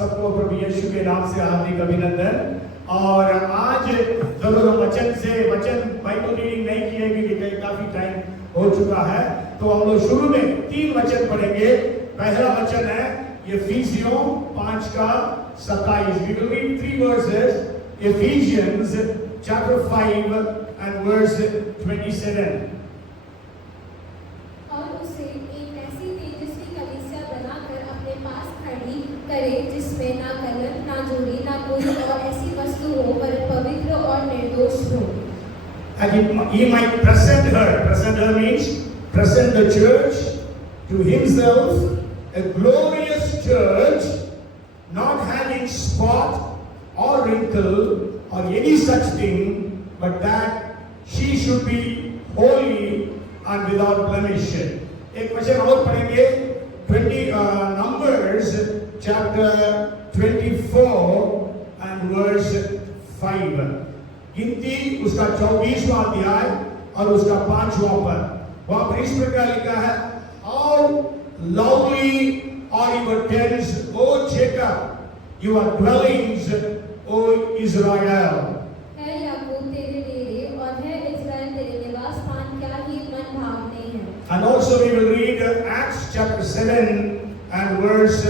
सबको प्रभु यीशु के नाम से हार्दिक अभिनंदन। और आज जरूर वचन बाइबल रीडिंग नहीं किए क्योंकि काफी टाइम हो चुका है, तो हम लोग शुरू में 3 वचन पढ़ेंगे। पहला वचन है इफिसियों 5:27। We will read 3 verses. Ephesians chapter 5 and verse 27. और उसे एक ऐसी तेजस्वी कलीसिया बनाकर अपने पास खड़ी करे जिसमें ना कलंक, ना जोड़ी, ना कोई और ऐसी वस्तु हो, पर पवित्र और निर्दोष हो। And he might present her. Present her means present the church to himself, a glorious church, not having spot or wrinkle or any such thing, but that she should be holy and without blemish. एक वचन और पढ़ेंगे, Numbers chapter 24 and verse 5। गिनती उसका 24वां अध्याय और उसका 5वां पद। वहां पर इस प्रकार लिखा है, How lovely are your tents, O Jacob, your dwellings, O Israel। है याकूब तेरे डेरे और है इस्राएल तेरे निवास स्थान, क्या ही मन भावने हैं। And also we will read Acts chapter 7 and verse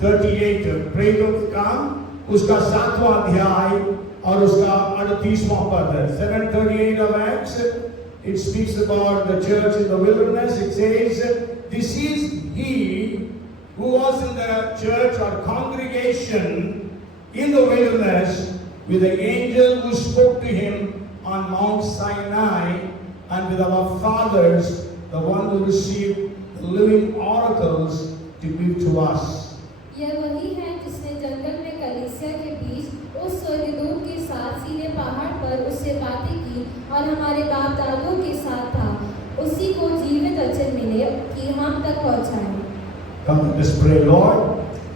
38। प्रेरितों के काम उसका 7वां अध्याय और उसका 38वां पद है। 7:38 of Acts, it speaks about the church in the wilderness. It says, this is he who was in the church or congregation in the wilderness with the angel who spoke to him on Mount Sinai, and with our fathers, the one who received the living oracles to give to us। यह वही है जिसने जंगल में कलीसिया के बीच उस स्वर्गदूत के साथ सीने पहाड़ पर उससे बातें की और हमारे बाप दादों के साथ था। उसी को जीवित वचन मिले कि हम तक पहुंचाए। Come, let's pray. Lord,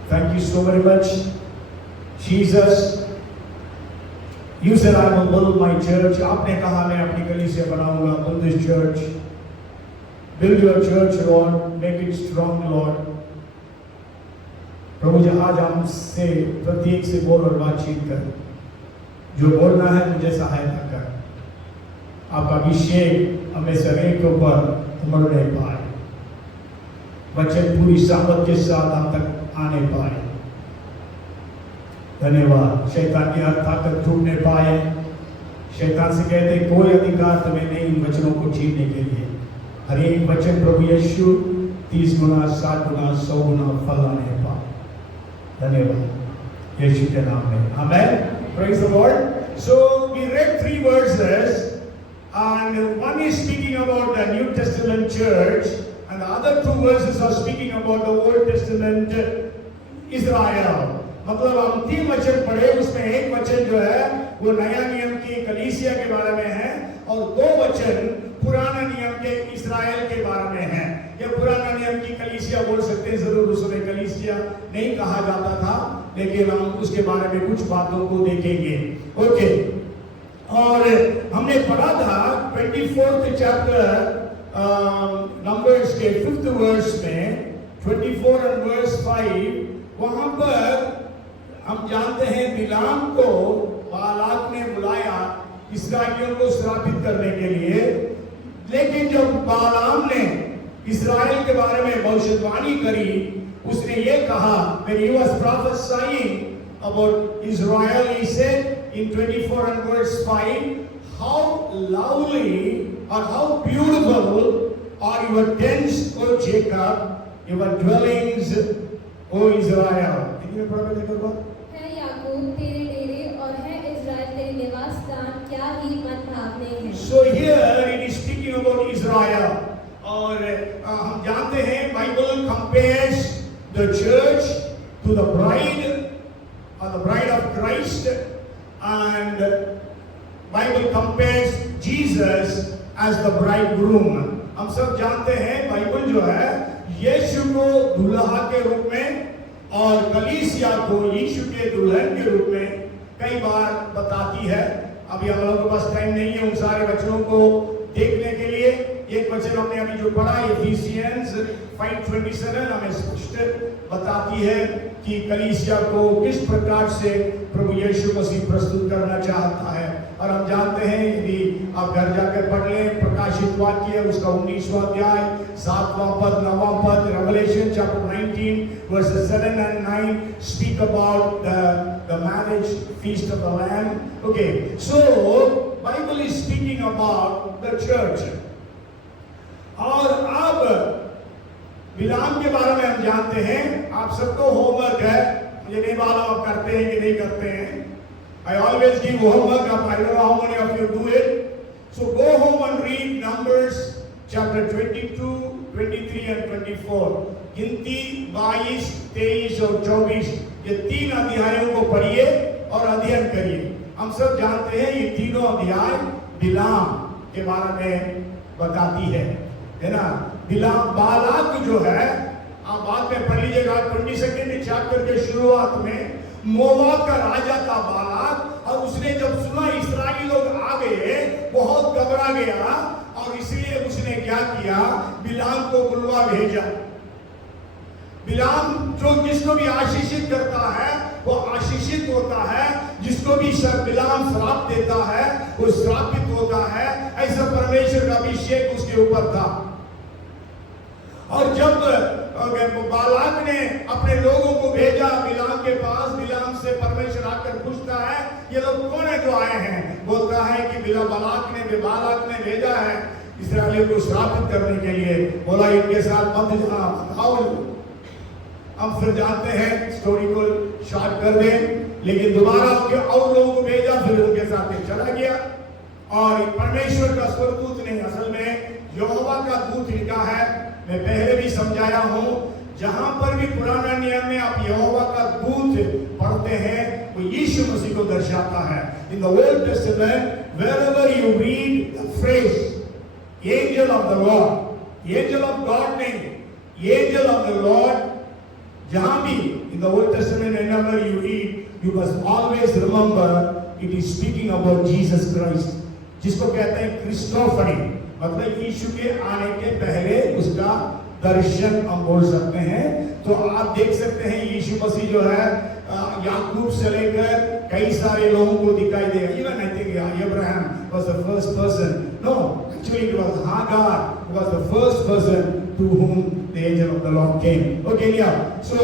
thank you so very much, Jesus। You said I will build my church। आपने कहा मैं अपनी कलीसिया बनाऊंगा। Build this church, build your church, Lord, make it strong, Lord। प्रभु जी आज हमसे प्रत्येक से बोल और बातचीत कर, जो बोलना है मुझे सहायता कर। आपका अभिषेक हमें सभी के ऊपर उमड़ने पाए, वचन पूरी सामर्थ के साथ हम तक आने पाए। धन्यवाद। शैतान की हर ताकत टूटने पाए। शैतान से कहते कोई अधिकार तुम्हें नहीं वचनों को छीनने के लिए। हर एक वचन प्रभु यीशु 30 गुना, 60 गुना, 100 गुना फल आने पाए। धन्यवाद यीशु के नाम में, आमेन। Praise the Lord। So we read 3 verses, and one is speaking about the New Testament church, and the other 2 verses are speaking about the Old Testament Israel। मतलब हम 3 वचन पढ़े, उसमें एक वचन जो है वो नया नियम की कलीसिया के बारे में है और 2 वचन पुराना नियम के इस्राएल के बारे में है। ये पुराना नियम की कलीसिया बोल सकते हैं, जरूर उस समय कलीसिया नहीं कहा जाता था, लेकिन हम उसके बारे में कुछ बातों को देखेंगे। ओके, और हमने पढ़ा था 24th चैप्टर नंबर्स के 5th वर्स में 24 and verse 5। वहां पर हम जानते हैं बिलाम को बालाक ने बुलाया इस्राएलियों को श्रापित करने के लिए, लेकिन जब बालाम ने इस्राएल के बारे में भविष्यवाणी करी, उसने ये कहा, when he was prophesying about Israel, he said in 24 and verse 5, how lovely or how beautiful are your tents, O Jacob, your dwellings, O Israel। है याकूब तेरे डेरे और है इस्राएल तेरे निवास स्थान, क्या ही मन भावने हैं। So here it is speaking about Israel। और हम जानते हैं Bible compares the church to the bride or the bride of Christ, and Bible compares Jesus as the bridegroom। हम सब जानते हैं बाइबल जो है यीशु को दुल्हा के रूप में और कलीसिया को यीशु के दुल्हन के रूप में कई बार बताती है। अभी हम लोगों के पास टाइम नहीं है उन सारे वचनों को देखने के लिए। एक वचन हमने अभी जो पढ़ा इफिसियंस 5:27 हमें स्पष्ट बताती है कि कलीसिया को किस प्रकार से प्रभु यीशु मसीह प्रस्तुत करना चाहता है। और हम जानते हैं, यदि आप घर जाकर पढ़ लें, प्रकाशित वाक्य उसका 19वां अध्याय 7वां पद 9वां पद, revelation chapter 19 verses 7 and 9 speak about the marriage feast of the Lamb. Okay, so Bible is speaking about the church. और अब बिलाम के बारे में हम जानते हैं, आप सबको होमवर्क है, मुझे नहीं मालूम आप करते हैं कि नहीं करते हैं। I always give homework, I don't know how many of you do it. So go home and read Numbers chapter 22, 23 and 24. गिनती 22, 23 और 24 ये 3 अध्यायों को पढ़िए और अध्ययन करिए। हम सब जानते हैं ये तीनों अध्याय बिलाम के बारे में बताती है ना। बिलाम बालाक जो है, आप बाद में पढ़ लीजिएगा 22nd चैप्टर के शुरुआत में, मोआब का राजा था बालाक, और उसने जब सुना इस्राएली लोग आ गए बहुत घबरा गया, और इसलिए उसने क्या किया, बिलाम को बुलवा भेजा। बिलाम जो जिसको भी आशीषित करता है वो आशीषित होता है, जिसको भी बिलाम श्राप देता है वो श्रापित होता है। ऐसा परमेश्वर का अभिषेक उसके ऊपर था। और जब बालाक ने अपने लोगों को भेजा बिलाम के पास, बिलाम से परमेश्वर आकर पूछता है ये लोग कौन है जो आए हैं। बोलता है कि बालाक ने भेजा है इस्राएलियों को श्रापित करने के लिए। बोला इनके साथ मत जाओ। हम फिर जानते हैं, स्टोरी को शॉर्ट कर दें, लेकिन दोबारा उनके और लोगों को भेजा, फिर उनके साथ चला गया। और परमेश्वर का स्वर्गदूत नहीं, असल में यहोवा का दूत लिखा है। मैं पहले भी समझाया हूं, जहां पर भी पुराना नियम में आप यहोवा का दूत पढ़ते हैं वो यीशु मसीह को दर्शाता है। In the old testament wherever you read the phrase angel of the Lord, angel of God नहीं, एंजल ऑफ द लॉर्ड, जहां भी in the old testament whenever you read, you must always remember it is speaking about Jesus Christ, जिसको कहते हैं क्रिस्टोफनी, मतलब यीशु के आने के पहले उसका दर्शन हम बोल सकते हैं। तो आप देख सकते हैं यीशु मसीह जो है याकूब से लेकर कई सारे लोगों को दिखाई देगा। Even I think Abraham was the first person, no actually it was Hagar was the first person to whom the angel of the Lord came. Okay, yeah. So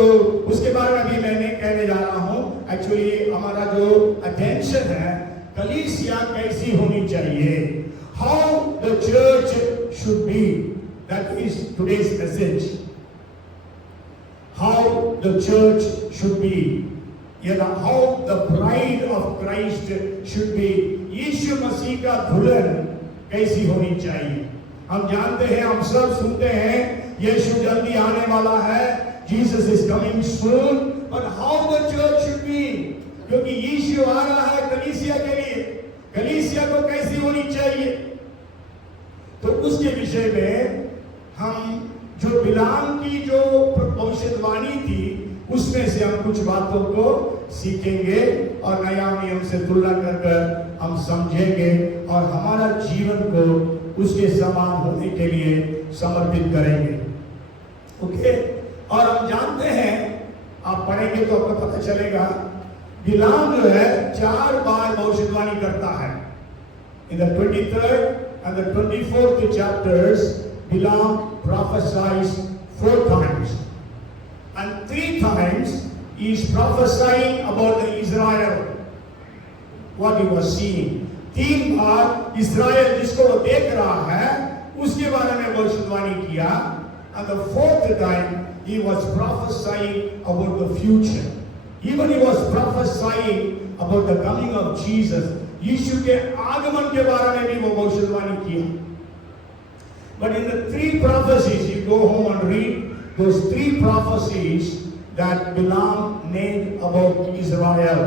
उसके बारे में भी मैं कहने जा रहा हूँ। एक्चुअली हमारा जो अटेंशन है, कलीसिया कैसी होनी चाहिए, how the church should be, that is today's message. How the church should be, how the bride of Christ should be. यीशु मसीह का दुल्हन कैसी होनी चाहिए। हम जानते हैं, हम सब सुनते हैं यीशु जल्दी आने वाला है, Jesus is coming soon, but how the church should be, क्योंकि यीशु आ रहा है कलीसिया के लिए, कलीसिया को कैसी होनी चाहिए। तो उसके विषय में हम जो बिलाम की जो भविष्यवाणी थी उसमें से हम कुछ बातों को सीखेंगे और नया नियम से तुलना कर हम समझेंगे और हमारा जीवन को उसके समान होने के लिए समर्पित करेंगे। ओके, और हम जानते हैं, आप पढ़ेंगे तो आपको पता चलेगा, बिलाम जो है 4 बार भविष्यवाणी करता है। In the 23rd and the 24th chapters, Bilam prophesies 4 times, and 3 times he is prophesying about the Israel, what he was seeing. 3 बार इस्राएल जिसको वो देख रहा है उसके बारे में भविष्यवाणी किया, and the 4th time he was prophesying about the future. Even he was prophesying about the coming of Jesus. यीशु के आगमन के बारे में भी वो भविष्यवाणी किया। But in the 3 prophecies, you go home and read those 3 prophecies that Bilam made about Israel.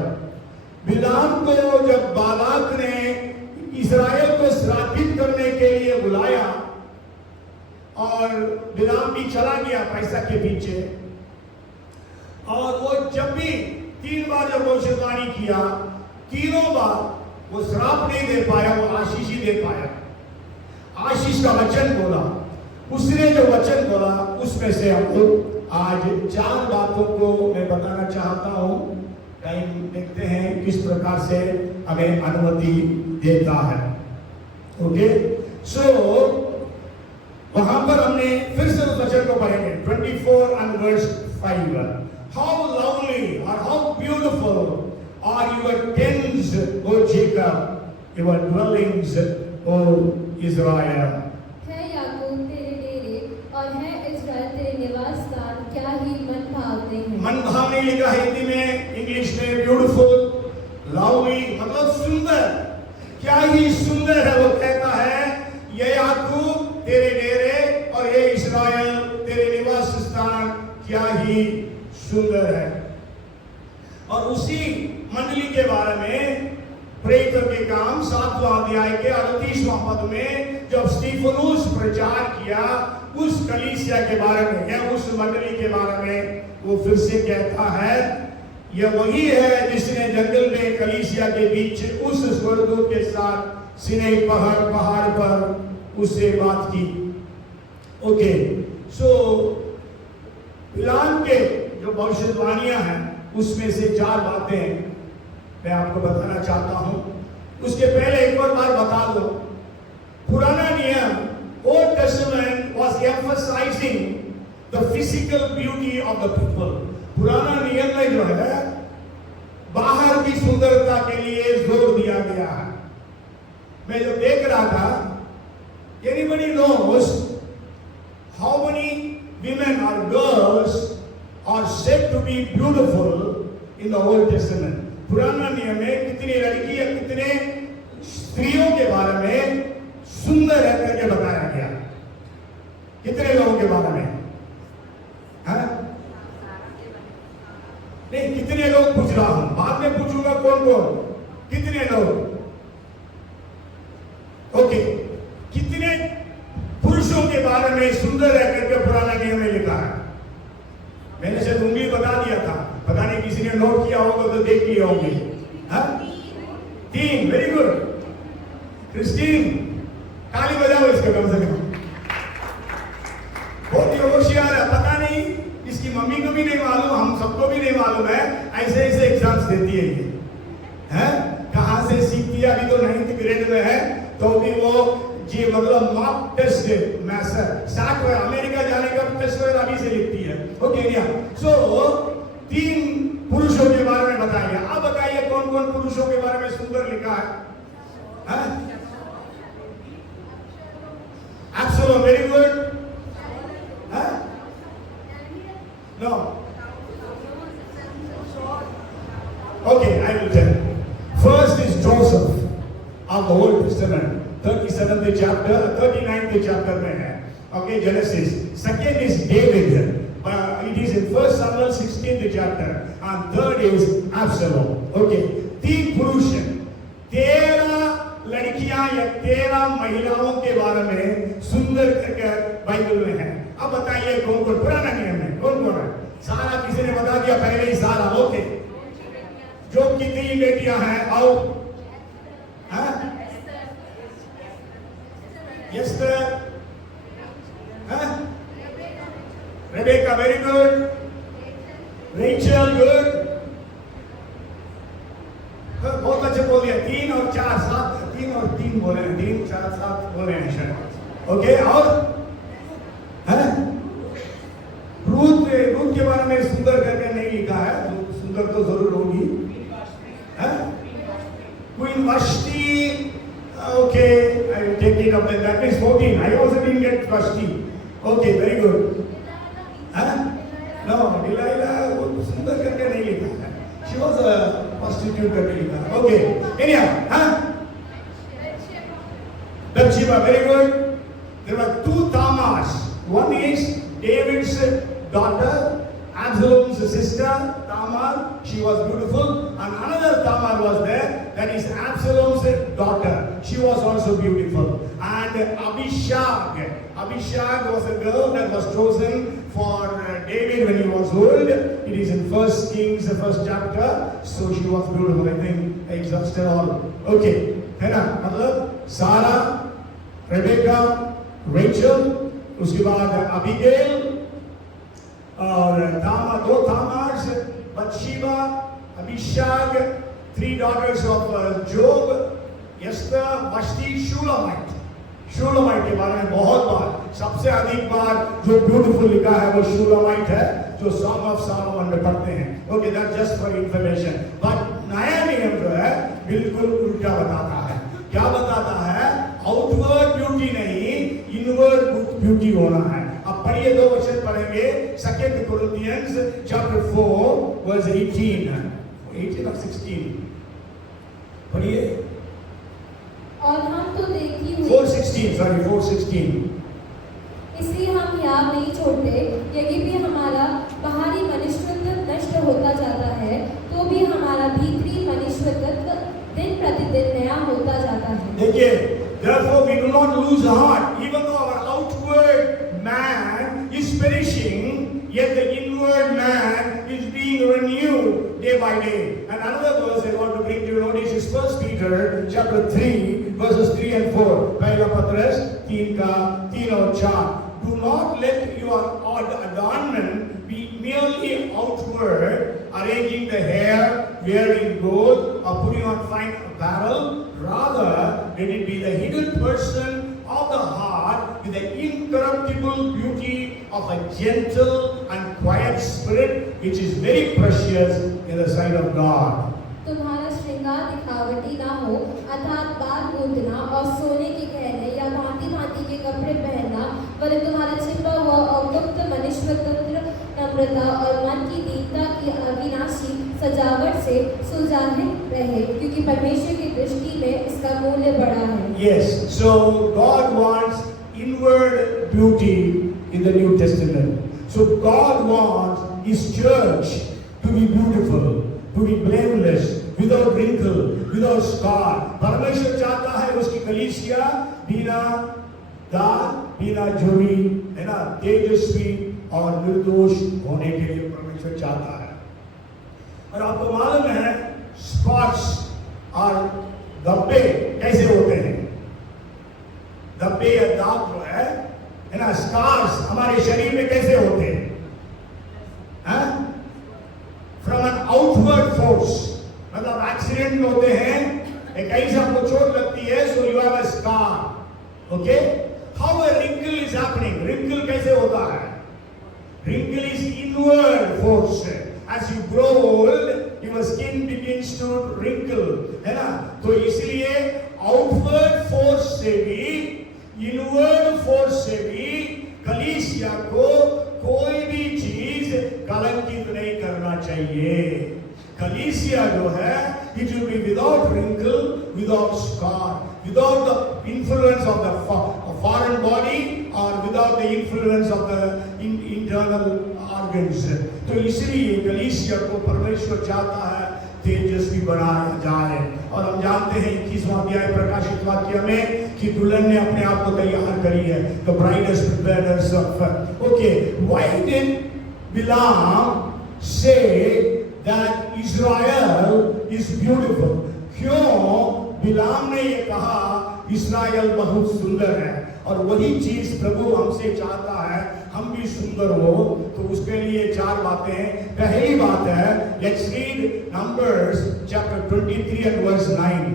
बिलाम को जब बालाक ने इस्राएल को श्रापित करने के लिए बुलाया और बिलाम भी चला गया पैसा के पीछे, और वो जब भी 3 बार जब भविष्यवाणी किया, तीनों बार वो श्राप नहीं दे पाया, वो आशीष ही दे पाया। आशीष का वचन बोला, उसने जो वचन बोला उसमें से हम लोग आज 4 बातों को मैं बताना चाहता हूं। टाइम देखते हैं किस प्रकार से हमें अनुमति देता है। ओके, सो वहां पर हमने फिर से उस वचन को पढ़ेंगे 24 and verse 5। How lovely or how beautiful are your tents, O Jacob, your dwellings, O Israel। है याकूब तेरे डेरे और है इस्राएल तेरे निवास स्थान, क्या ही मन भावते हैं। मन भावने लिखा है हिंदी में, इंग्लिश में ब्यूटीफुल, लवली मतलब सुंदर, क्या ही सुंदर है। वो कहता है ये याकूब तेरे डेरे और ये इस्राएल तेरे निवास स्थान क्या ही सुंदर है। और उसी मंडली के बारे में प्रेरितों के काम 7वां अध्याय के 38वां पद में जब स्टीफनुस प्रचार किया उस कलीसिया के बारे में या उस मंडली के बारे में, वो फिर से कहता है यह वही है जिसने जंगल में कलीसिया के बीच उस स्वर्गदूत के साथ सिनै पहाड़ पर उससे बात की। ओके, सो बिलाम के जो भविष्यवाणियां हैं उसमें से 4 बातें मैं आपको बताना चाहता हूं। उसके पहले एक और बार बता दो, पुराना नियम Old Testament was emphasizing the physical beauty of the people। पुराना नियम में जो है बाहर की सुंदरता के लिए जोर दिया गया है। मैं जो देख रहा था, anybody knows how many women or girls are said to be beautiful in the Old Testament। पुराना नियम में कितनी लड़की या कितने स्त्रियों के बारे में सुंदर है करके बताया गया। कितने लोगों के बारे में? हाँ? नहीं, कितने लोग पूछ रहा हूं, बाद में पूछूंगा कौन कौन, कितने लोग। ओके, कितने पुरुषों के बारे में सुंदर है करके पुराना नियम में लिखा है। मैंने शायद उंगली बता दिया था, पता नहीं किसी ने नोट किया होगा तो देख लिया होंगे। हाँ? 3, वेरी गुड। क्रिस्टीन, ताली बजाओ इसका कम से कम। बहुत ही होशियार है, पता नहीं इसकी मम्मी को भी नहीं मालूम, हम सबको भी नहीं मालूम है, ऐसे ऐसे एग्जाम्स देती है ये। हैं? कहाँ से सीखती है? अभी तो 9th ग्रेड में है, तो भी वो जी मतलब मॉक टेस्ट स्टार्ट हुआ, अमेरिका जाने का टेस्ट हुआ अभी से लिखती है। ओके, सो 3 पुरुषों के बारे में बताइए। अब बताइए कौन कौन पुरुषों के बारे में सुंदर लिखा है? Absalom, very good. Huh? No. Okay, I will tell. First is Joseph of the Old Testament, 37th chapter, 39th chapter में है। Okay, Genesis. Second is David. It is in 1 Samuel 16th chapter, and third is Absalom. Okay, 3 पुरुष हैं, 13 लड़कियां या 13 महिलाओं के बारे में सुंदर करके बाइबल में है। अब बताइए कौन कौन पुराना नियम में कौन कौन है? सारा किसी ने बता दिया पहले ही सारा। ओके, जो कितनी बेटियां हैं और Esther, Rebecca, very good. Rachel, good, बहुत अच्छे बोल दिया। 3 और 4 7, 3 और 3 बोले हैं, 3 4 7 बोले हैं शायद। ओके, और रूथ के बारे में सुंदर करके नहीं लिखा है, सुंदर तो जरूर होगी। Queen Vashti, okay, I will take it up, that is 14। I also didn't get Vashti. Okay, very good. No, Delilah वो सुंदर करके नहीं लिखा है, शी वाज अ prostitute करके लिखा है। Okay, anyhow, Bathsheba, very good. There were 2 Tamars. One is David's daughter, Absalom's sister, Tamar. She was beautiful. And another Tamar was there. That is Absalom's daughter. She was also beautiful. And Abishag. Abishag was a girl that was chosen for David when he was old. It is in 1 Kings, the 1st chapter. So she was beautiful. I think I exhausted all. Okay. है ना? मतलब सारा, Rebecca, Rachel उसके बाद Abigail और दो थामार्स, बत्शीबा, अबीशग, 3 daughters of Job, Esther, वश्ती, शूलमाइट के बारे में बहुत बार, सबसे अधिक बार जो ब्यूटीफुल लिखा है वो शूलमाइट है, जो सॉन्ग ऑफ सॉलोमन में पढ़ते हैं। Okay, that just for information. But नया नियम जो है बिल्कुल उल्टा बताता है। क्या बताता है? आउटवर्ड ब्यूटी नहीं, इनवर्ड ब्यूटी होना है। अब पढ़िए, 2 वचन पढ़ेंगे। 2 Corinthians chapter 4 verse 18 और 16 पढ़िए। और हम तो देखी हुई 4:16 इसलिए हम याद नहीं छोड़ते, यदि भी हमारा बाहरी मनुष्यत्व नष्ट होता जाता है, तो भी हमारा भीतरी मनुष्यत्व दिन प्रतिदिन नया होता जाता है। देखिए, therefore we do not lose heart, even though our outward man is perishing, yet the inward man is being renewed day by day. And another verse I want to bring to your notice is 1 Peter chapter 3 verses 3 and 4. पहला पत्रस 3 और 4. Do not let your adornment be merely outward, arranging the hair, wearing gold, or putting on fine apparel. Rather, let it be the hidden person of the heart with the incorruptible beauty of a gentle and quiet spirit, which is very precious in the sight of God. तुम्हारा श्रृंगार दिखावटी ना हो, अर्थात बाल गूंथना और सोने के गहने या भांति भांति के कपड़े पहनना, वरन तुम्हारा छिपा हुआ और गुप्त मनुष्यत्व नम्रता और मन की दीनता की अविनाशी सजावट से सुजाहिर रहे, क्योंकि परमेश्वर की दृष्टि में इसका मूल्य बड़ा है। Yes, so God wants inward beauty in the New Testament. So God wants His church to be beautiful, to be blameless, without wrinkle, without scar. परमेश्वर चाहता है उसकी कलीसिया बिना दाग, बिना झुर्री, है ना, तेजस्वी और निर्दोष होने के लिए परमेश्वर चाहता है। और आपको मालूम है स्पॉट्स और धब्बे कैसे होते हैं? धब्बे या दाग जो है ना, स्कार्स हमारे शरीर में कैसे होते हैं? फ्रॉम एन आउटवर्ड फोर्स, मतलब एक्सीडेंट में होते हैं, कहीं से आपको चोट लगती है, so you have a scar. Okay, how a wrinkle is happening? Wrinkle कैसे होता है? Wrinkle is inward force. As you grow old your skin begins to wrinkle, है ना? तो इसलिए आउटवर्ड फोर्स से भी, इनवर्ड फोर्स से भी कलीसिया को कोई भी चीज कलंकित नहीं करना चाहिए। कलीसिया जो है, it will be without wrinkle, without scar, without the influence of the foreign body or without the influence of the internal organs. तो इसलिए कलीसिया को परमेश्वर चाहता है तेजस्वी बनाया जाए। और हम जानते हैं 21वां अध्याय प्रकाशित वाक्य में कि दुल्हन ने अपने आप को तैयार करी है। The bride has prepared herself. Okay, why did Bilam say that Israel is beautiful? क्यों बिलाम ने ये कहा इस्राएल बहुत सुंदर है? और वही चीज प्रभु हमसे चाहता है, हम भी सुंदर हो। तो उसके लिए 4 बातें हैं। पहली बात है, let's read numbers chapter 23 and verse 9.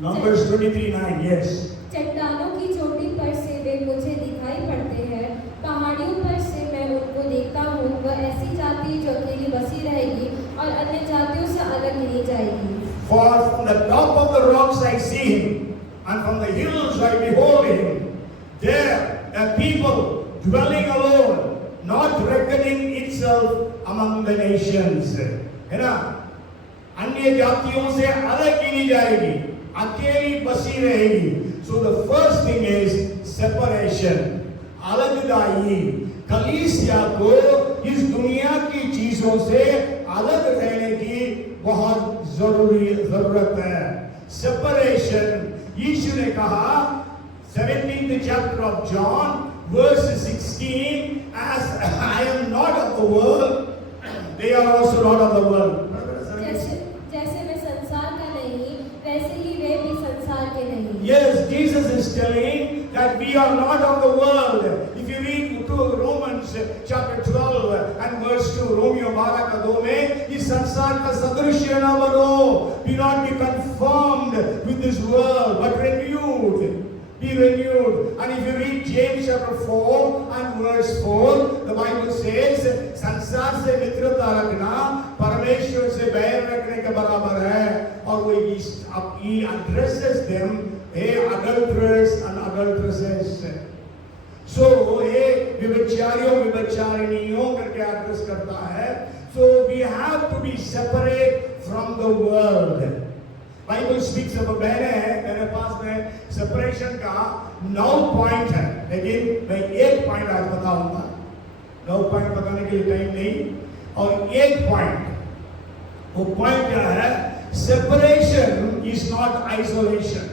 Numbers 23:9, yes. चट्टानों की चोटी पर से वे मुझे दिखाई पड़ते हैं, पहाड़ियों पर से मैं उनको देखता हूँ। वह ऐसी जाति जो अकेली बसी रहेगी और अन्य जातियों से अलग नहीं जाएगी। For from the top of the rocks I see him, and from the hills I behold him. There a people dwelling alone, not reckoning itself among the nations. है ना? अन्य जातियों से अलग ही नहीं जाएगी, अकेली बसी रहेगी। So the first thing is separation, अलगदाई। कलीसिया को इस दुनिया की चीजों से अलग रहने की बहुत जरूरत है। सेपरेशन, यीशु ने कहा 17th chapter of John verse 16, as I am not of the world, they are also not of the world. जैसे मैं संसार का नहीं, वैसे ही वे भी संसार के नहीं। Yes, Jesus is telling that we are not of the world. If you read to Romans chapter 12 and verse 2, Romeo 12 का 2 में, इस संसार का सदृश्य न बनो. Be not be conformed with this world, but renewed. Be renewed. And if you read James chapter 4 and verse 4, the Bible says, संसार से मित्रता रखना परमेश्वर से बैर रखने के बराबर है. और वो he addresses them, hey adulterers and adulteresses. So hey व्यभिचारियों व्यभिचारिणियों करके address करता है. So we have to be separate from the world. Bible speaks अब मेरे पास में सेपरेशन का 9 पॉइंट है, लेकिन मैं एक पॉइंट आज बताऊंगा. 9 पॉइंट बताने के लिए टाइम नहीं, और एक पॉइंट, वो पॉइंट क्या है? Separation is not isolation.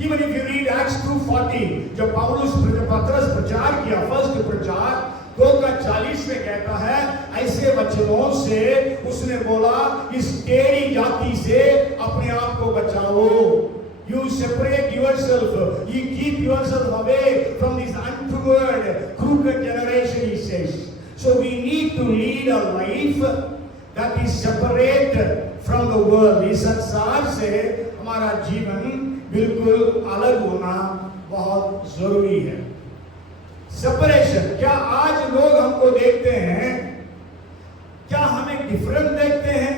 Even if you read acts 2:40, जब पौलुस पतरस प्रचार किया, फर्स्ट प्रचार 2:40 में कहता है, ऐसे वचनों से उसने बोला, इस टेढ़ी जाति से अपने आप को बचाओ. You separate yourself, you keep yourself away from this untoward, crooked generation, he says. So we need to lead a life that is separate from the world. इस संसार से हमारा जीवन बिल्कुल अलग होना बहुत जरूरी है. सेपरेशन. क्या आज लोग हमको देखते हैं, क्या हमें डिफरेंट देखते हैं?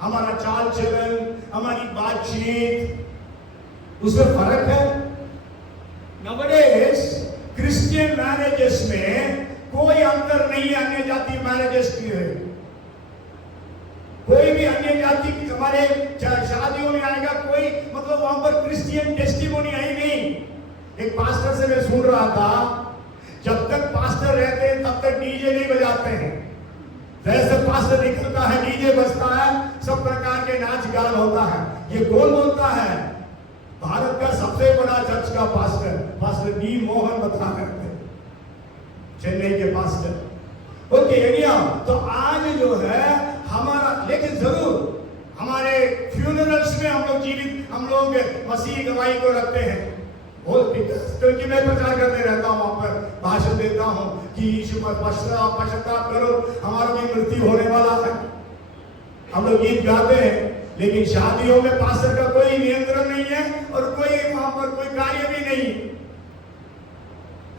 हमारा चाल चलन, हमारी बातचीत, उसमें फर्क है. Nowadays क्रिश्चियन मैरिजेस में कोई अंतर नहीं है अन्य जाति मैरिजेस की है. कोई भी अन्य जाति की हमारे शादियों में आएगा, कोई मतलब वहां पर क्रिश्चियन टेस्टिमोनी आई नहीं. एक पास्टर से मैं सुन रहा था, जब तक पास्टर रहते हैं तब तक डीजे नहीं बजाते हैं. जैसे पास्टर निकलता है डीजे बजता है, सब प्रकार के नाच गान होता है. ये कौन बोलता है? भारत का सबसे बड़ा चर्च का पास्टर डी मोहन बता करते, चेन्नई के पास्टर. Okay area. तो आज जो है हमारा, लेकिन जरूर हमारे फ्यूनरल्स में हम लोग मसीह गवाही को रखते हैं. क्योंकि मैं प्रचार करते रहता हूँ, वहां पर भाषण देता हूँ कि यीशु पर पश्चाताप करो, हमारा भी मृत्यु होने वाला है. हम लोग गीत गाते हैं, लेकिन शादियों में पास्टर का कोई नियंत्रण नहीं है और कोई वहां पर कोई कार्य भी नहीं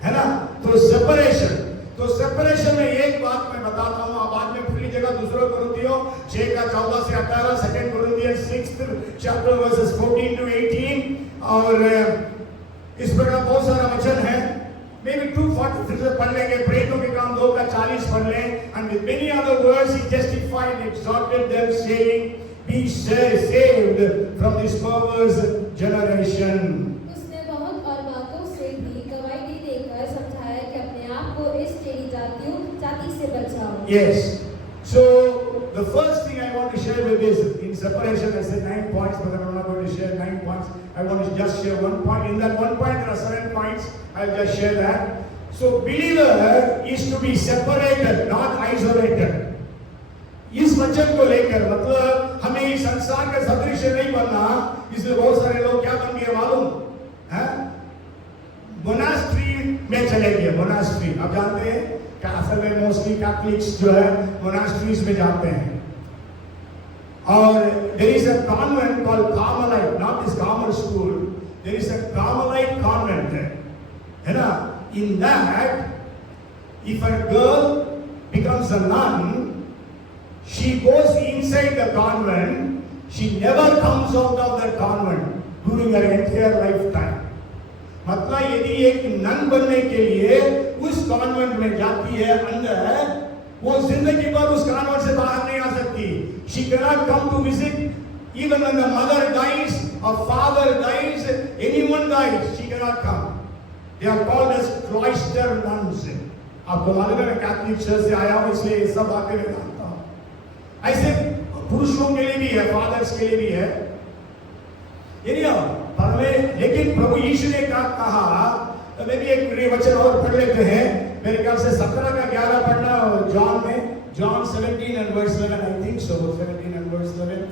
है ना. तो सेपरेशन में एक बात मैं बताता हूँ, बाद में खुली जगह दूसरा कुरिन्थियों 6:14 से 18, 2 Corinthians 6 chapter verses 14 to 18, और इस प्रकार बहुत सारा वचन है. मे बी 2:40 से पढ़ लेंगे. प्रेरितों के काम 2:40 पढ़ लें. And with many other words he testified and exhorted them saying, be saved from this perverse generation. उसने बहुत और बातों से भी गवाही देकर समझाया कि अपने आप को इस टेढ़ी जाति से बचाओ. Yes. So the first thing I want to share with is in separation. I said 9 points, but I'm not going to share 9 points. I want to just share 1 point. In that 1 point, there are 7 points. I'll just share that. So believer is to be separated, not isolated. इस वचन को लेकर मतलब हमें इस संसार का सदृश्य नहीं बनना. इसलिए बहुत सारे लोग क्या बन गए मालूम है? मोनास्ट्री में चले गए. मोनास्ट्री आप जानते हैं क्या? असल में मोस्टली कैथलिक्स जो है मोनास्ट्रीज में जाते हैं. और there is a convent called Carmelite, not this Carmel school. There is a Carmelite convent, है ना? In that, if a girl becomes a nun, she goes inside the convent. She never comes out of the convent during her entire lifetime. मतलब यदि एक none बनने के लिए उस convent में जाती है अंदर, वो जिंदगी भर उस कॉन्वेंट से बाहर नहीं आ सकती. She cannot come to visit even when the mother dies or father dies, anyone dies, she cannot come. They are called as cloister nuns. आपको मालूम है मैं कैथलिक चर्च से आया हूँ, इसलिए ये सब बातें मैं जानता हूँ. ऐसे पुरुषों के लिए भी है, फादर्स के लिए भी है. लेकिन प्रभु यीशु ने कहा, तो मैं भी एक वचन और पढ़ लेते हैं. मेरे ख्याल से 17 का 11 पढ़ना जॉन में. John 17 and verse 11, I think so. 17 and verse 11.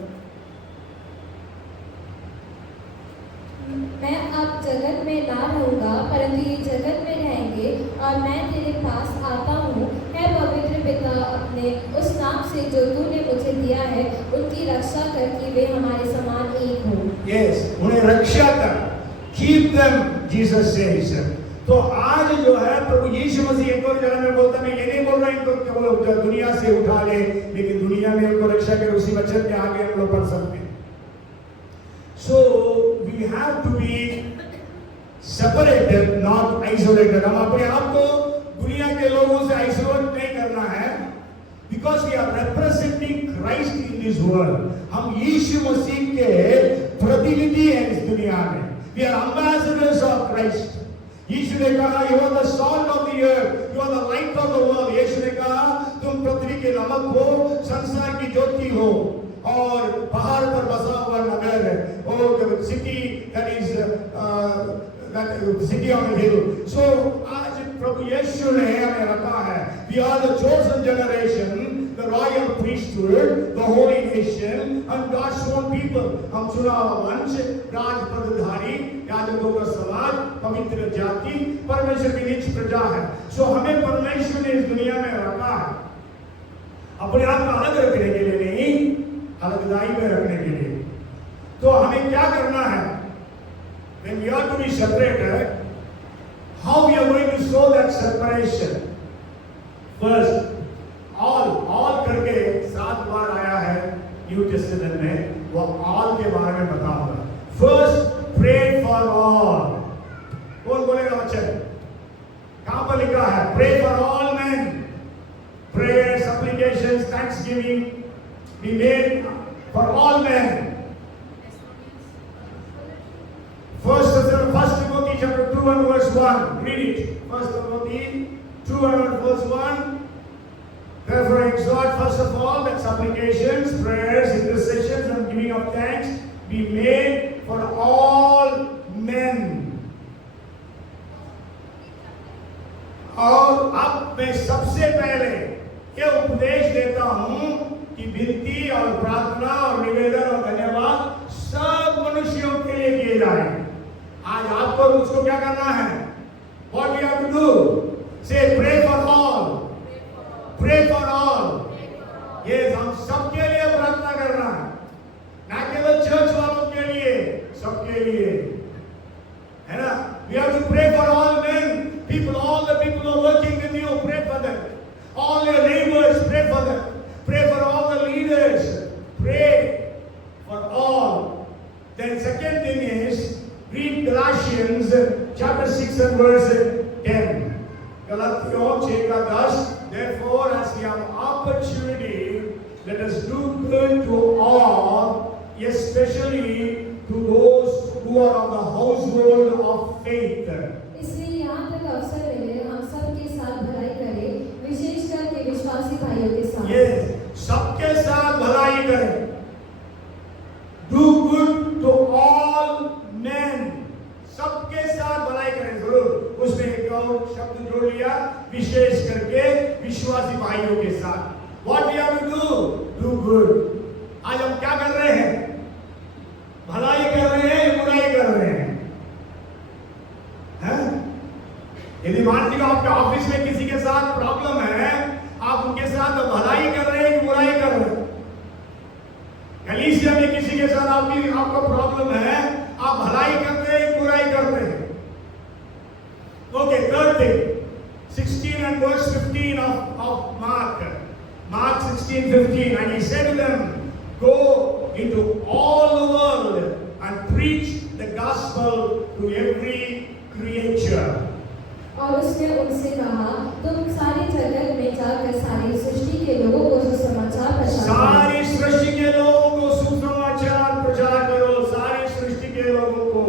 मैं अब जगत में ना रहूंगा, परंतु ये जगत में रहेंगे, और मैं तेरे पास आता हूँ। है पवित्र पिता, अपने उस नाम से जो तूने मुझे दिया है, उनकी रक्षा कर कि वे हमारे समान एक हो। Yes, उन्हें रक्षा कर, keep them, Jesus says. तो आज जो है प्रभु यीशु मसीह एक और जगह में बोलता, मैं ये नहीं बोल रहा इनको केवल दुनिया से उठा ले, लेकिन दुनिया में उनको रक्षा कर। उसी वचन के आगे हम लोग पढ़ सकते हैं। So we have to be separated, not isolated. हम अपने आप को दुनिया के लोगों से आइसोलेट नहीं करना है, because we are representing Christ in this world. हम यीशु मसीह के प्रतिनिधि हैं इस दुनिया में। We are ambassadors of Christ. यीशु ने कहा, you are the salt of the earth, you are the light of the world. यीशु ने कहा, तुम पृथ्वी के नमक हो, संसार की ज्योति हो, और पहाड़ पर बसा हुआ नगर है, और city that is that city on the hill. So आज प्रभु यीशु ने हमें रखा है, we are the chosen generation, the royal priesthood, the holy nation, and God's own people. हम चुना हुआ वंश, राज पदधारी, याजकों का समाज, पवित्र जाति, परमेश्वर की निज प्रजा है। So हमें परमेश्वर ने इस दुनिया में रखा है, अपने आप को अलग रखने के लिए नहीं, अलगदाई में रखने के लिए। तो हमें क्या करना है? When we are to be separated, how we are going to show that separation? First, all करके 7 बार आया है न्यू टेस्टामेंट में, वो all के बारे में बता हुआ है। First, pray for all. कौन बोलेगा बच्चे? कहाँ पर लिखा है? Pray for all men. Prayers, supplications, thanksgiving be made for all men. First Timothy chapter 2 and verse 1. Read it. First Timothy 2 and verse 1. Therefore exhort first of all that supplications, prayers, intercessions, and giving of thanks be made for all men. और अब मैं सबसे पहले ये उपदेश देता हूं कि विनती और प्रार्थना और निवेदन और धन्यवाद सब मनुष्यों के लिए किए जाए। आज आपको उसको क्या करना है? What we have to do? Say pray for all. Pray for all. ये हम सबके लिए प्रार्थना करना है, ना केवल चर्च वालों के लिए, सबके लिए, है ना? We have to pray for all men. People, all the people who are working with you, pray for them. All your neighbors, pray for them. Pray for all the leaders. Pray for all. Then second thing is, read Galatians chapter 6 and verse 10. Galatians 6:10. Therefore, as we have opportunity, let us do good to all, especially to those who are of the household of faith. इसलिए यहाँ तक अवसर मिले, हम सबके साथ भलाई करें, विशेषकर के विश्वासी भाइयों के साथ। Yes, सबके साथ भलाई करें। Do good to all men. सबके साथ भलाई करें। जरूर उसमें एक और शब्द जोड़ लिया, विशेष करके विश्वासी भाइयों के साथ। What we have to do? Do good. आज हम क्या कर रहे हैं? भलाई कर रहे हैं, बुराई कर रहे हैं? यदि मान लीजिए आपके ऑफिस में किसी के साथ प्रॉब्लम है, आप उनके साथ भलाई कर रहे हैं कि बुराई कर रहे हैं? कलीसिया में किसी के साथ आपको प्रॉब्लम है, आप भलाई करते हैं कि बुराई करते हैं? Okay, third thing, 16 and verse 15 of Mark 16:15, and he said to them, go into all the world and preach the gospel to every creature. और उसने उनसे कहा, तुम सारी जगत में जाकर सारी सृष्टि के लोगों को सुसमाचार प्रचार करो। सारी सृष्टि के लोगों को सुसमाचार प्रचार करो। सारी सृष्टि के लोगों को।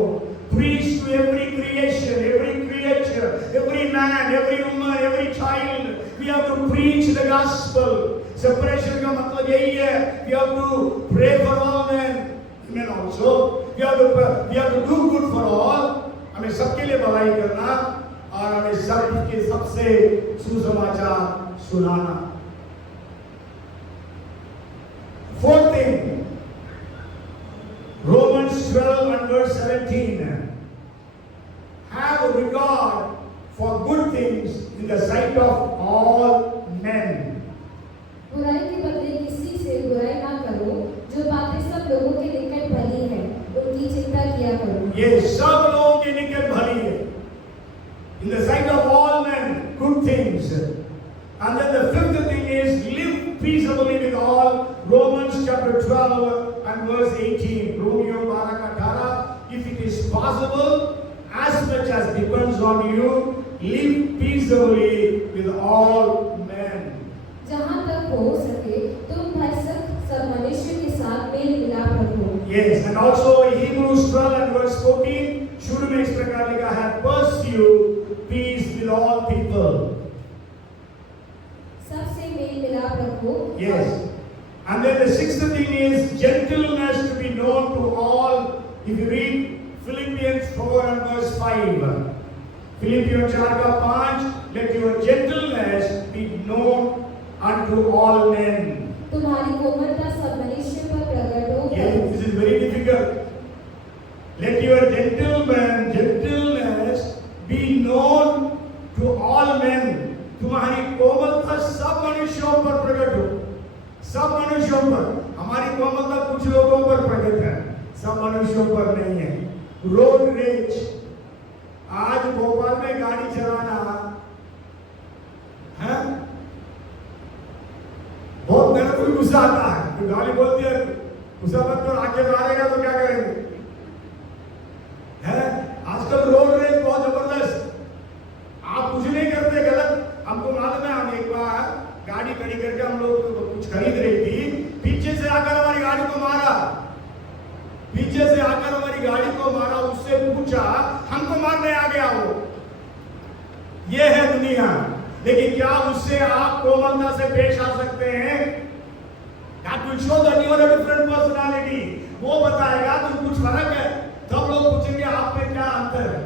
Preach to every creation, every creature, every man, every woman, every child. We have to preach the gospel. Separation का मतलब यही है। We have to pray for all men also. We have to do good for all. हमें सबके लिए भलाई करना और हमें सबके सबसे सुसमाचार सुनाना। Fourth thing, Romans 12 and verse 17. in the sight of all men. बुराई के बदले किसी से बुराई ना करो, जो बातें सब लोगों के निकट भली है, उनकी चिंता किया करो। ये सब लोगों के निकट भली है. In the sight of all men, good things. And then the fifth thing is live peaceably with all. Romans chapter 12 and verse 18. Romeo 12:18. If it is possible, as much as depends on you, live peaceably with all men. जहाँ तक हो सके तुम भाई सब मनुष्य के साथ मेल मिलाप रखो। Yes, and also Hebrews 12 and verse 14 शुरू में इस प्रकार लिखा है, pursue peace with all people. सबसे मेल मिलाप रखो। Yes, and then the sixth thing is gentleness to be known to all. If you read Philippians 4 and verse 5, Philippians 4:5, let your gentleness be known unto all men. तुम्हारी कोमलता सब मनुष्य पर प्रकट हो। Yes, this is very difficult. Let your gentleness be known to all men. तुम्हारी कोमलता सब मनुष्यों पर प्रकट हो। सब मनुष्यों पर। हमारी कोमलता कुछ लोगों पर प्रकट है, सब मनुष्यों पर नहीं है। रोड रेज, आज भोपाल में गाड़ी चलाना है, बहुत मेरे को गुस्सा आता है। तो गाली बोलती है, गुस्सा मत तो आगे मारेगा तो क्या करेंगे? है आजकल रोड रेज बहुत जबरदस्त। आप कुछ नहीं करते गलत, हमको मालूम है। हम एक बार गाड़ी खड़ी करके हम लोग कुछ खरीद रही थी, पीछे से आकर हमारी गाड़ी को मारा, पीछे से आकर हमारी गाड़ी को मारा। उससे पूछा, हमको मारने आ गया वो। ये है दुनिया। लेकिन क्या उससे आप कोमलता से पेश आ सकते हैं? That will show that you are a different personality. वो बताएगा तो कुछ फर्क है। तब लोग पूछेंगे आप में क्या अंतर है।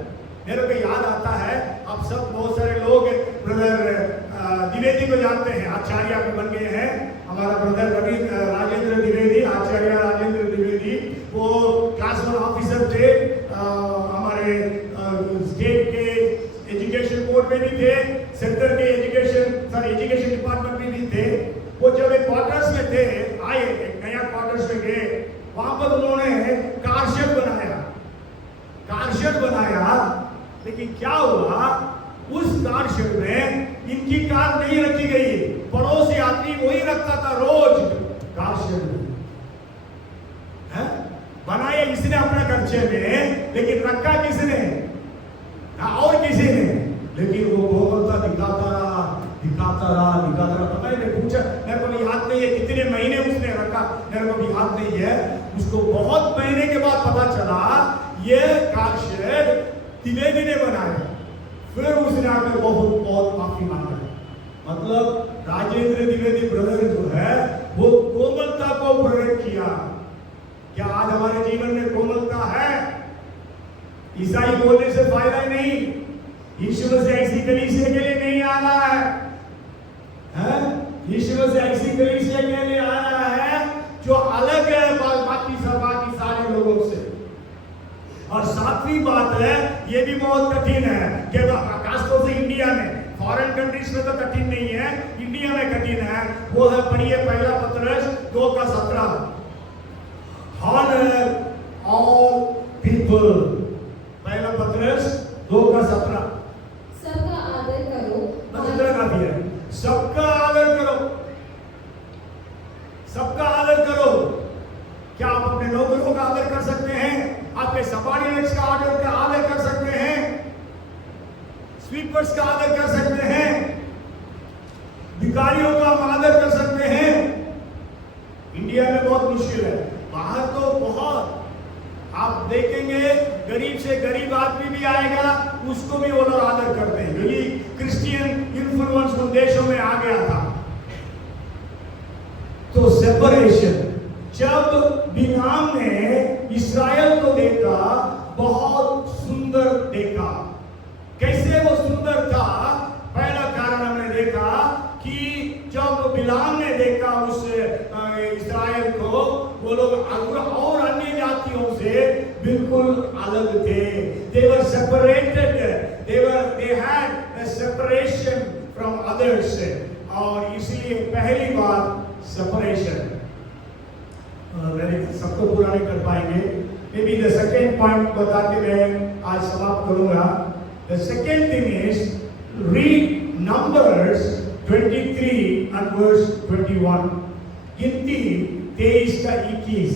मेरे को याद आता है, अब सब बहुत सारे लोग ब्रदर द्विवेदी को जानते हैं, आचार्य भी बन गए हैं। हमारा ब्रदर रवि राजेंद्र द्विवेदी, आचार्य राजेंद्र द्विवेदी, वो क्लास 1 ऑफिसर थे, हमारे स्टेट के एजुकेशन बोर्ड में भी थे, सेंटर के एजुकेशन डिपार्टमेंट में भी थे। वो जब एक क्वार्टर्स में थे, आए एक नया क्वार्टर्स में गए, वहां पर उन्होंने कार शेड बनाया। लेकिन क्या हुआ, उस कार शेड में इनकी कार नहीं रखी गई, पड़ोसी आदमी वही रखता था रोज कार शेड में। बनाया इसने अपने खर्चे में, लेकिन रखा किसने? और किसी ने। लेकिन वो कोमलता दिखाता रहा। पता है, मैं पूछा, मेरे को भी याद नहीं है कितने महीने उसने रखा, मेरे को भी याद नहीं है। उसको बहुत महीने के बाद पता चला ये कार शेड द्विवेदी ने बनाया। फिर उसने आकर बहुत माफी मांगा। मतलब राजेंद्र द्विवेदी ब्रदर जो है वो कोमलता को प्रकट किया। क्या आज हमारे जीवन में कोमलता है? ईसाई बोलने से फायदा ही नहीं। ईश्वर से ऐसी कलीसिया के लिए नहीं आना है, ईश्वर से ऐसी कलीसिया के लिए आना है जो अलग है बाकी सारे लोगों से। और सातवीं बात है, ये भी बहुत कठिन है कि खासतौर से इंडिया में, फॉरेन कंट्रीज में तो कठिन नहीं है, इंडिया में कठिन है। वो है, पढ़िए पहला पत्रस 2:17, हॉनर ऑल पीपल। पहला पत्रस 2:17, सबका आदर करो। सबका आदर करो, सबका आदर करो। क्या आप अपने नौकरों का आदर कर सकते हैं? आपके सबॉर्डिनेट्स का आदर कर सकते हैं? स्वीपर्स का आदर कर सकते हैं? भिखारियों का हम आदर कर सकते हैं? इंडिया में बहुत मुश्किल है, बाहर तो बहुत। आप देखेंगे गरीब से गरीब आदमी भी आएगा, उसको भी वो लोग आदर करते हैं, क्योंकि क्रिश्चियन इन्फ्लुएंस उन देशों में आ गया था। तो सेपरेशन, जब बिलाम ने इस्राएल को देखा, बहुत सुंदर देखा। कैसे वो सुंदर था? पहला कारण हमने देखा कि जब बिलाम ने देखा उस इस्राएल को, वो लोग और अन्य जातियों से बिल्कुल अलग थे। They were separated. They had a separation others से, और इसलिए पहली बात separation। मैंने सबको पूरा नहीं कर पाएंगे, may be the second point बताते मैं आज समाप्त करूंगा। The second thing is read Numbers 23 and verse 21। गिनती 23 का 21।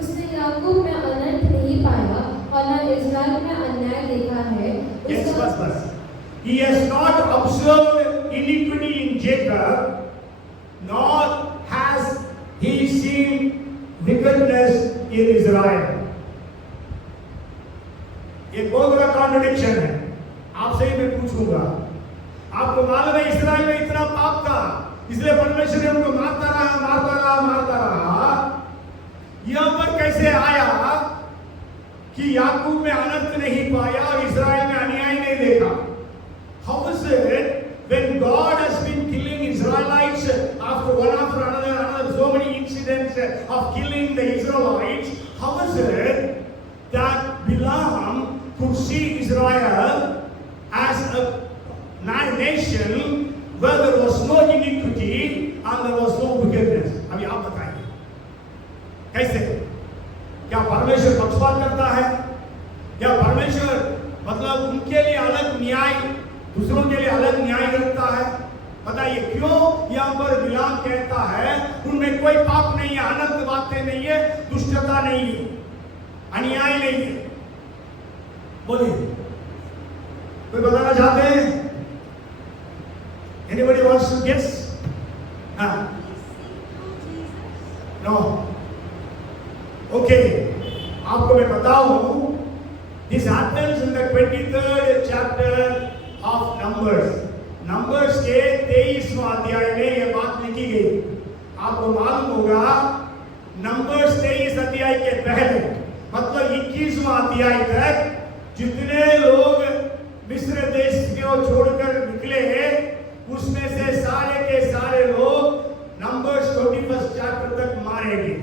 उसने याकूब में अनर्थ नहीं पाया और न इस्राएल में अन्याय देखा है। Yes, बस। He has not observed iniquity in Jacob, nor has he seen wickedness in Israel। ये बहुत बड़ा कॉन्ट्रडिक्शन है। आपसे ही मैं पूछूंगा, आपको मालूम है इस्राएल में इतना पाप था, इसलिए परमेश्वर ने उनको मारता रहा। यहां पर कैसे आया कि याकूब में अनर्थ नहीं पाया और इस्राएल में अन्याय नहीं देखा? How is it when God has been killing Israelites after one after another, so many incidents of killing the Israelites? How is it that Bilam could see Israel as a nation where there was no iniquity and there was no wickedness? अभी आप बताइए कैसे? क्या परमेश्वर पक्षपात करता है? क्या परमेश्वर मतलब उनके लिए अलग न्याय, दूसरों के लिए अलग न्याय रखता है? बताइए क्यों यहाँ पर बिलाम कहता है उनमें कोई पाप नहीं है, अनंत बातें नहीं है, दुष्टता नहीं है, अन्याय नहीं है? बोलिए, कोई बताना चाहते हैं? Anybody wants to guess? No. Okay. आपको मैं बताऊं, this happens in the 23rd chapter of Numbers। Numbers के 23वां अध्याय में यह बात लिखी गई। आपको मालूम होगा Numbers 23 अध्याय के पहले मतलब 21वां अध्याय तक जितने लोग मिस्र देश को छोड़कर निकले उसमें से सारे के सारे लोग Numbers 21st चैप्टर तक मारे गए।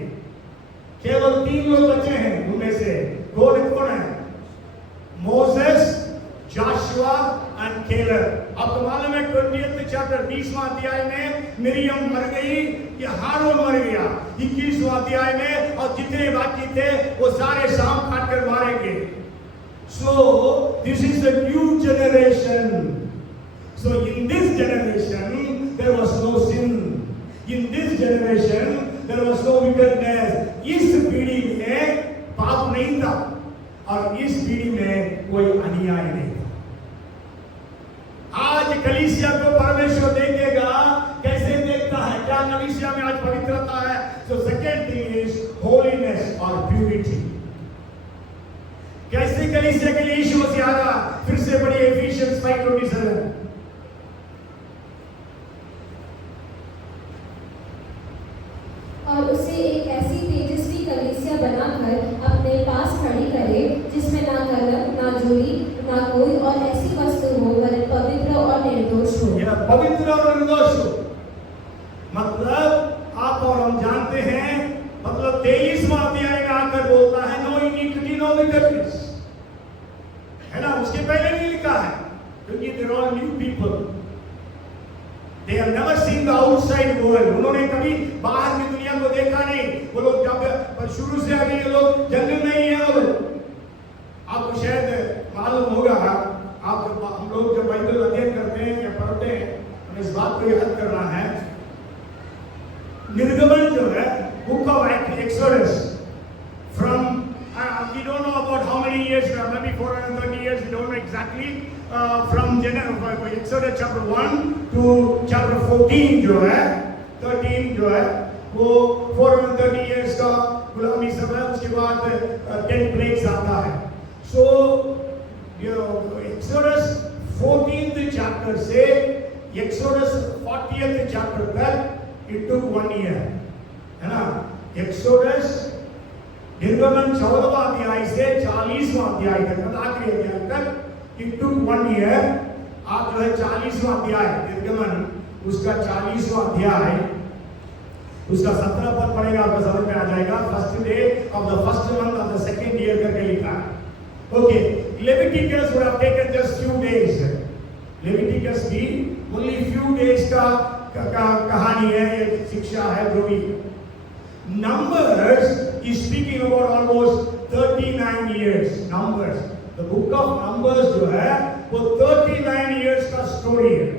केवल 3 लोग बचे हैं, उनमें से 2 कौन है? Moses, Joshua and Caleb. आपको मालूम है 20th चैप्टर 20वां अध्याय में मिरियम मर गई, ये हारून मर गया 21वां अध्याय में, और जितने बाकी थे वो सारे शाम काट कर मारे गए। So this is the new generation। So in this generation there was no sin, in this generation there was no wickedness। इस पीढ़ी में पाप नहीं था और इस पीढ़ी में कोई अन्याय नहीं था। आज कलीसिया को परमेश्वर देखेगा, कैसे देखता है? क्या कलीसिया में आज पवित्रता है? So second thing is holiness or purity। कैसे कलीसिया के लिए यीशु मसीह आया? फिर से पढ़िए Ephesians 5:27। और उसे एक ऐसी तेजस्वी कलीसिया बनाकर अपने पास खड़ी करे जिसमें ना कलंक, ना झुर्री, ना कोई और ऐसी वस्तु हो, वरन पवित्र और निर्दोष हो। यह पवित्र और निर्दोष हो मतलब आप और हम जानते हैं, मतलब 23वां अध्याय में आकर बोलता है नो इनिक्विटी नो विकनेस, है ना? उसके पहले नहीं लिखा है क्योंकि they are all new people, they have never seen the outside world। उन्होंने कभी बाहर की दुनिया को देखा नहीं। वो लोग जब शुरू से अभी ये लोग जंगल में ही है। और आपको शायद मालूम होगा, आप हम लोग जब बाइबल अध्ययन करते हैं या पढ़ते हैं, हमें इस बात को याद करना है। निर्गमन जो है, book of exodus, from we don't know about how many years, maybe 430 years, we don't know exactly, from Exodus chapter 1 to chapter 14 जो है, 13 जो है, वो 430 years का गुलामी सब है। उसके बाद 10 plagues आता है। So Exodus 14th chapter से Exodus 40th chapter तक it took 1 year, है ना? Exodus निर्गमन 14वां अध्याय से 40वां अध्याय तक, मतलब आखिरी अध्याय तक it took 1 year। आप जो है 40वां अध्याय निर्गमन, उसका 40वां अध्याय, उसका 17 पद पढ़ेगा, आपको समझ में आ जाएगा। First day of the first month of the second year करके लिखा है। Okay, Leviticus would have taken just few days। Leviticus भी only few days का कहानी है, ये शिक्षा है जो भी। Numbers is speaking about almost 39 years. Numbers, the book of Numbers जो है वो 39 years का story है।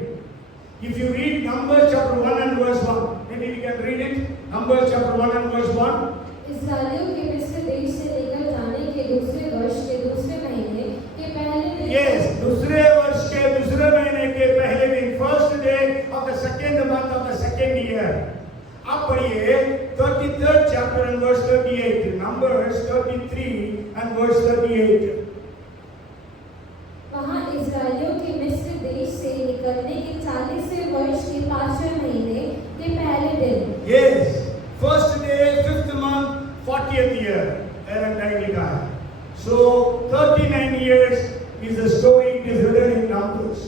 If you read Numbers chapter 1 and verse 1, maybe we can read it. Numbers chapter 1 and verse 1. इस्राएलियों के मिस्र देश से निकल जाने के दूसरे वर्ष के दूसरे महीने के पहले दिन, Yes, दूसरे वर्ष के दूसरे महीने के पहले दिन, first day of the second month of the second year. आप पढ़िए 33rd chapter and verse 38, Numbers 33 and verse 38. वहाँ इस्राएलियों के मिस्र देश से निकलने के 40वें वर्ष के 5वें महीने के पहले दिन, Yes, first day, 5th month, 40th year. Aaron Dye लिखा है. So 39 years is the story. It is written in Numbers.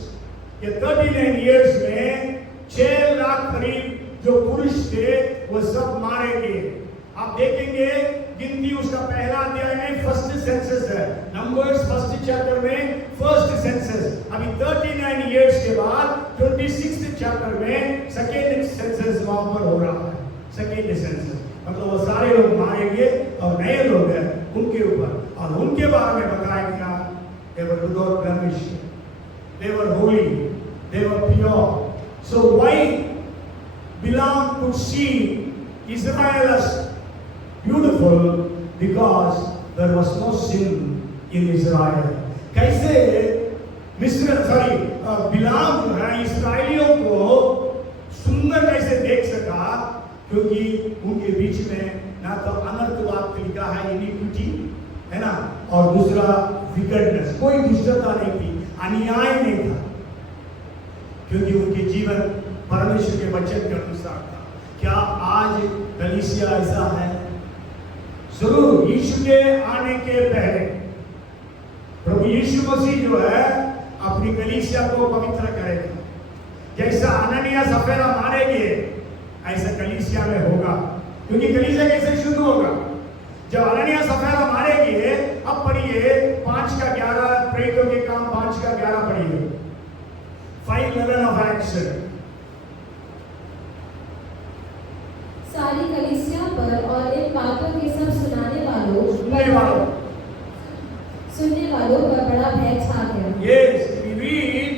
ये 39 years में 6 लाख करीब जो पुरुष थे वो सब मारे गए। आप देखेंगे गिनती उसका पहला अध्याय में फर्स्ट सेंसस है, नंबर्स फर्स्ट चैप्टर में फर्स्ट सेंसस। अभी 39 इयर्स के बाद 26th चैप्टर में सेकेंड सेंसस वहां पर हो रहा है। सेकेंड सेंसस मतलब वो सारे लोग मारे गए और नए लोग हैं उनके ऊपर, और उनके बारे में बताया गया they were without blemish, they were holy, they were pure. So why Bilam could see Israel as beautiful? Because there was no sin in Israel. कैसे बिलाम जो है इस्राएलियों को सुंदर कैसे देख सका? क्योंकि उनके बीच में ना तो अनर्थ बात लिखा है, इनिक्विटी है ना, और दूसरा विकेटनेस, कोई दुष्टता नहीं थी, अन्याय नहीं था, क्योंकि उनके जीवन परमेश्वर के वचन के अनुसार था। क्या आज कलीसिया ऐसा है? जरूर यीशु के आने के पहले प्रभु यीशु मसीह जो है अपनी कलीसिया को पवित्र करेगा। जैसा अननिया सफेरा मारे गए ऐसा कलीसिया में होगा, क्योंकि कलीसिया कैसे शुद्ध होगा? जब अननिया सफेरा मारे गए। अब पढ़िए 5:11 प्रेरितों के काम 5:11 पढ़िए, 5:11 of Acts। सारी कलीसिया पर और इन बातों के सब सुनने वालों पर बड़ा भय छा गया। Yes, we read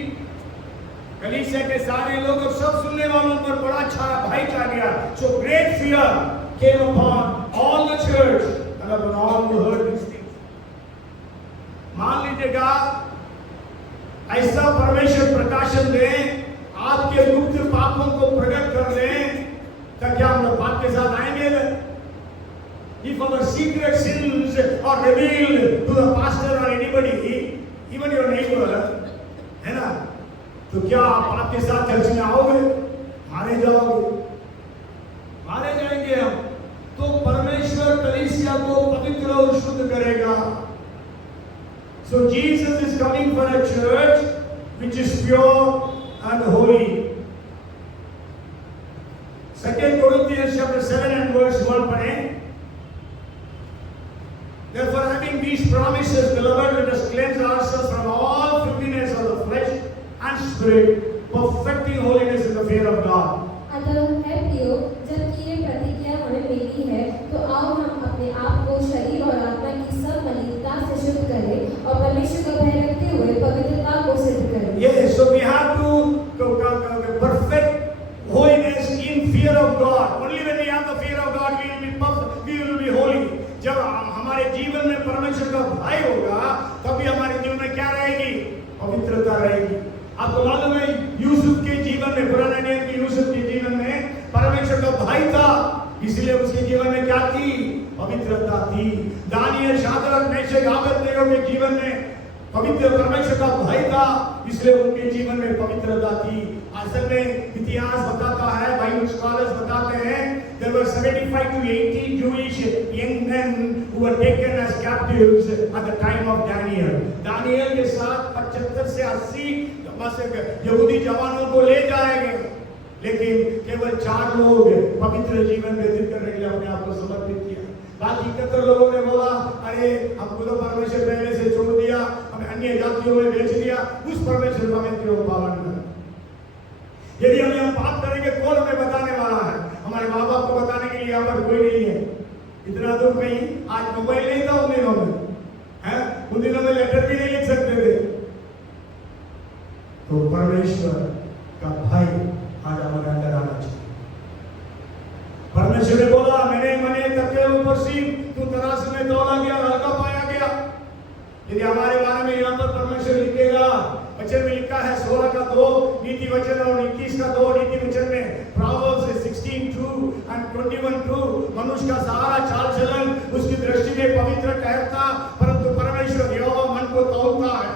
कलीसिया के सारे लोग और सब सुनने वालों पर बड़ा भय छा गया। So great fear came upon all the church and upon all who heard these things. मान लीजिएगा ऐसा परमेश्वर प्रकाशन दे, आपके गुप्त पापों को प्रकट कर दे, तो क्या हम लोग बात के साथ आएंगे? If our secret sins are revealed to the pastor or anybody, even your neighbor, है ना, तो क्या आप आपके साथ चर्च में आओगे? मारे जाओगे, मारे जाएंगे हम। तो परमेश्वर कलीसिया को पवित्र और शुद्ध करेगा। So Jesus is coming for a church which is pure and holy. 2 Corinthians chapter 7 and verse 1 पढ़ें। Therefore, having these promises, beloved, let us cleanse ourselves from all filthiness of the flesh and spirit, perfecting holiness in the fear of God. अतः है प्रियो, जबकि ये प्रतिज्ञा हमें मिली है, तो आओ हम अपने आप को शरीर और आत्मा की सब मलिनता से शुद्ध करें और परमेश्वर का भय रखते हुए पवित्रता को सिद्ध करें। Yes, so we have to perfect holiness in fear of God. Only when we have the fear of God, we will be perfect, we will be holy. जब हमारे जीवन में परमेश्वर का भय होगा, तभी हमारे जीवन में क्या रहेगी? पवित्रता रहेगी। आपको मालूम है यूसुफ के जीवन में, पुराने नियम के यूसुफ के जीवन में परमेश्वर का भय था, इसलिए उसके जीवन में क्या थी? पवित्रता थी। दानियल, शाद्रक, मेशक, अबेदनगो के जीवन में पवित्र परमेश्वर का भय था, इसलिए उनके जीवन में पवित्रता थी। असल में इतिहास बताता है, बाइबल स्कॉलर्स बताते हैं, there were 75 to 80 Jewish young men who were taken as captives at the time of Daniel. Daniel के साथ 75 से 80 यहूदी जवानों को ले जाए गए, लेकिन केवल 4 लोग पवित्र जीवन व्यतीत करने के लिए अपने आप को समर्पित किया। बाकी 71 लोगों ने बोला, अरे हमको तो परमेश्वर पहले से छोड़ दिया, हमें अन्य जातियों में बेच दिया, उस परमेश्वर का मैं क्यों पालन करूं? यदि हम यहाँ पाप करेंगे कौन हमें बताने वाला है? हमारे माँ बाप को बताने के लिए यहाँ पर कोई नहीं है। इतना दुख नहीं, आज मोबाइल नहीं था उन दिनों में, हैं? उन दिनों में लेटर भी नहीं लिख सकते थे। तो परमेश्वर का भय आज हमारे अंदर आना चाहिए। परमेश्वर ने बोला, मैंने मने तके ऊपर सीन, तू तराजू में तौला गया, हल्का पाया गया। यदि हमारे बारे में यहाँ पर परमेश्वर लिखेगा, वचन में लिखा है 16 का 2 नीति वचन और 21 का 2 नीति वचन में, Proverbs 16:2 and 21:2, मनुष्य का सारा चाल चलन उसकी दृष्टि में पवित्र ठहरता, परंतु परमेश्वर यहोवा मन को तौलता है।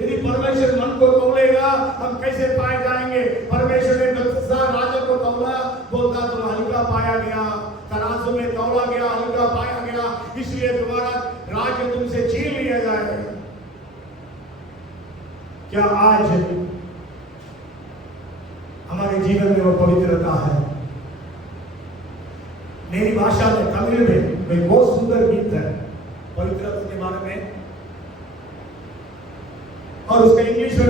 यदि परमेश्वर मन को तौलेगा, हम कैसे पाए जाएंगे? परमेश्वर ने बेलशस्सर राजा को तौला, बोलता तुम हल्का पाया गया, तराजू में तौला गया, हल्का पाया गया, इसलिए तुम्हारा राज्य तुमसे छीन लिया जाएगा। क्या आज हमारे जीवन में वो पवित्रता है? मेरी भाषा में, तमिल में बहुत सुंदर गीत है पवित्रता के बारे में, और उसका इंग्लिश में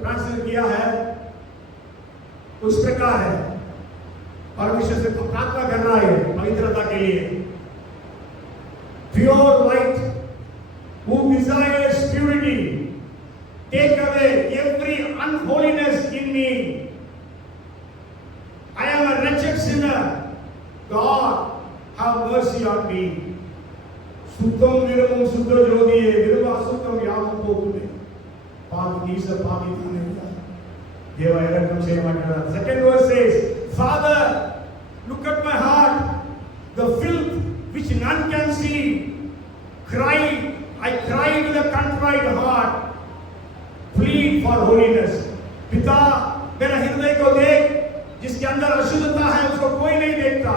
ट्रांसलेट किया है उस प्रकार है। परमेश्वर से प्रार्थना कर रहा है पवित्रता के लिए। Pure light who desires purity, take away every unholiness in me. I am a wretched sinner. God, have mercy on me. சுத்தம் விரும்பும் சுத்த ஜோதியே, விரும்ப அசுத்தம் யாவும் போகுமே. பாவி நீச பாவி தானே தேவ இரக்கம் செய்ய மாட்டார். Second verse says, Father, look at my heart, the filth which none can see. I cry with a contrite heart, plead for holiness. पिता, मेरा हृदय को देख, जिसके अंदर अशुद्धता है उसको कोई नहीं देखता।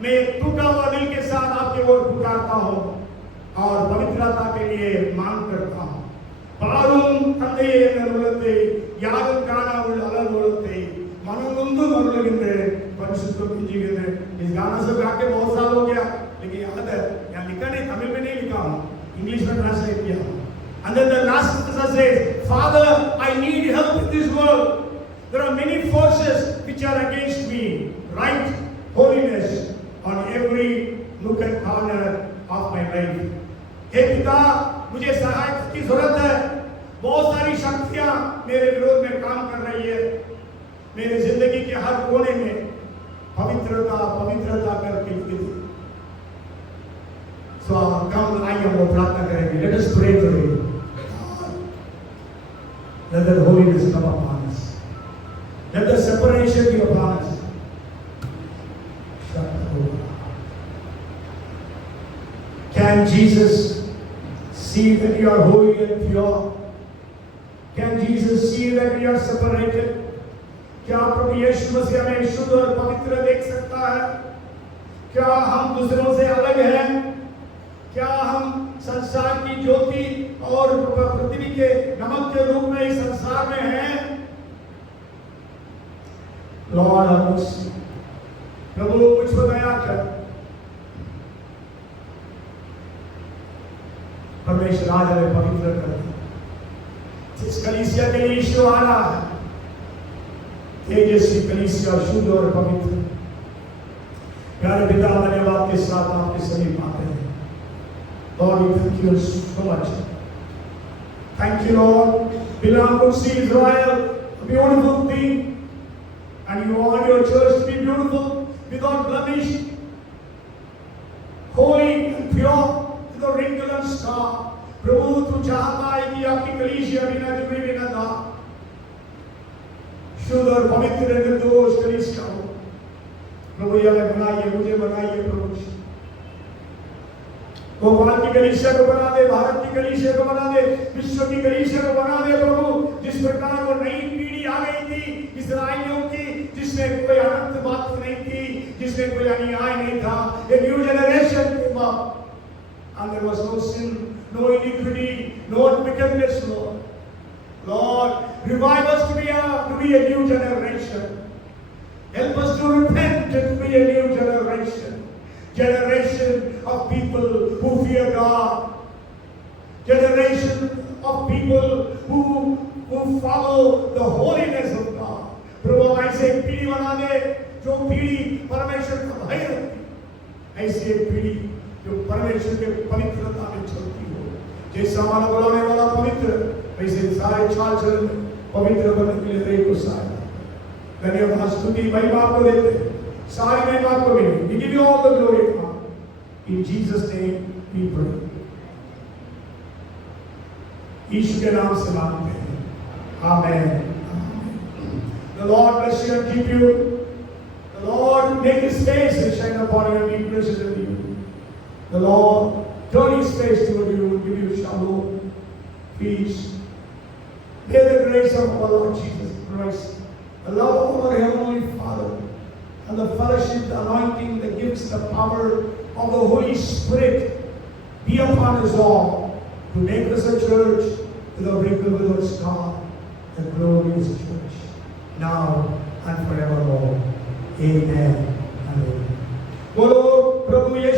मैं एक टूटा हुआ दिल के साथ आपके ओर पुकारता हूँ और पवित्रता के लिए मांग करता हूँ। பாரும் தந்தையே என்ற உள்ளத்தை யாரும் காண உள்ள அலர் உள்ளத்தை मनोनुंदु मरुलगिंद्रे परिशुद्ध कीजिए। इस गाना से गा के बहुत साल हो गया, लेकिन याद है यहाँ लिखा नहीं, तमिल में नहीं लिखा हूँ, इंग्लिश में ट्रांसलेट किया। And then the last verse says, Father, I need help in this world. There are many forces which are against me. Right holiness on every nook and corner of my life. हे पिता, मुझे सहायता की जरूरत है। बहुत सारी शक्तियां मेरे विरोध में काम कर रही है। मेरे जिंदगी के हर कोने में पवित्रता करके विधि। So come, आइए हम प्रार्थना करेंगे। Let us pray today. Let the holiness come upon us. Let the separation be upon us. Can Jesus see that you are holy and pure? Can Jesus see that we are separated? क्या प्रभु यीशु मसीह हमें शुद्ध और पवित्र देख सकता है? क्या हम दूसरों से अलग हैं? क्या हम संसार की ज्योति और पृथ्वी के नमक के रूप में इस संसार में हैं? Lord have mercy. प्रभु मुझ पर दया कर। परमेश्वर आज हमें पवित्र कर। जिस कलीसिया के लिए यीशु आ रहा है, तेजस्वी कलीसिया शुद्ध और पवित्र। प्यारे पिता, धन्यवाद के साथ आपके समीप आते हैं। Lord, we thank you so much. Thank you, Lord. Bilam could see Israel, a beautiful thing, and you want your church to be beautiful, without blemish, holy and pure, without wrinkle and scar. प्रभु, तू चाहता है कि आपकी कलीसिया बिना जुड़े बिना था शुद्ध और पवित्र निर्दोष कलीसिया हो। प्रभु, यह बनाइए, मुझे बनाइए प्रभु। भोपाल की कलीसिया को बना दे, भारत की कलीसिया को बना दे, विश्व की कलीसिया को बना दे प्रभु। जिस प्रकार वो नई पीढ़ी आ गई थी इस्राएलियों की, जिसमें कोई अनंत बात नहीं थी, जिसमें कोई अन्याय नहीं था। A new generation came up and there was no sin, no iniquity, no wickedness, Lord. Lord, revive us to be a new generation. Help us to repent and to be a new generation. Generation of people who fear God. Generation of people who follow the holiness of God. ऐसी एक पीढ़ी जो परमेश्वर के पवित्रता में चलती हो। जैसा हमारा बुलाने वाला पवित्र, वैसे सारे चाल चलन पवित्र बनने के लिए रे को सहायता। धन्यवाद, स्तुति महिमा आपको देते हैं, सारी महिमा आपको मिले। We give you all the glory, Father. In Jesus' name we pray. यीशु के नाम से मांगते हैं, आमेन। The Lord bless you and keep you. The Lord make His face and shine upon you and be gracious unto you. The Lord turn His face toward you and give you shalom, peace. May the grace of our Lord Jesus Christ, the love of our Heavenly Father, and the fellowship, the anointing, the gifts, the power of the Holy Spirit be upon us all to make us a church without wrinkle, without scar, a glorious church, now and forevermore. Amen and amen. बोलो प्रभु यीशु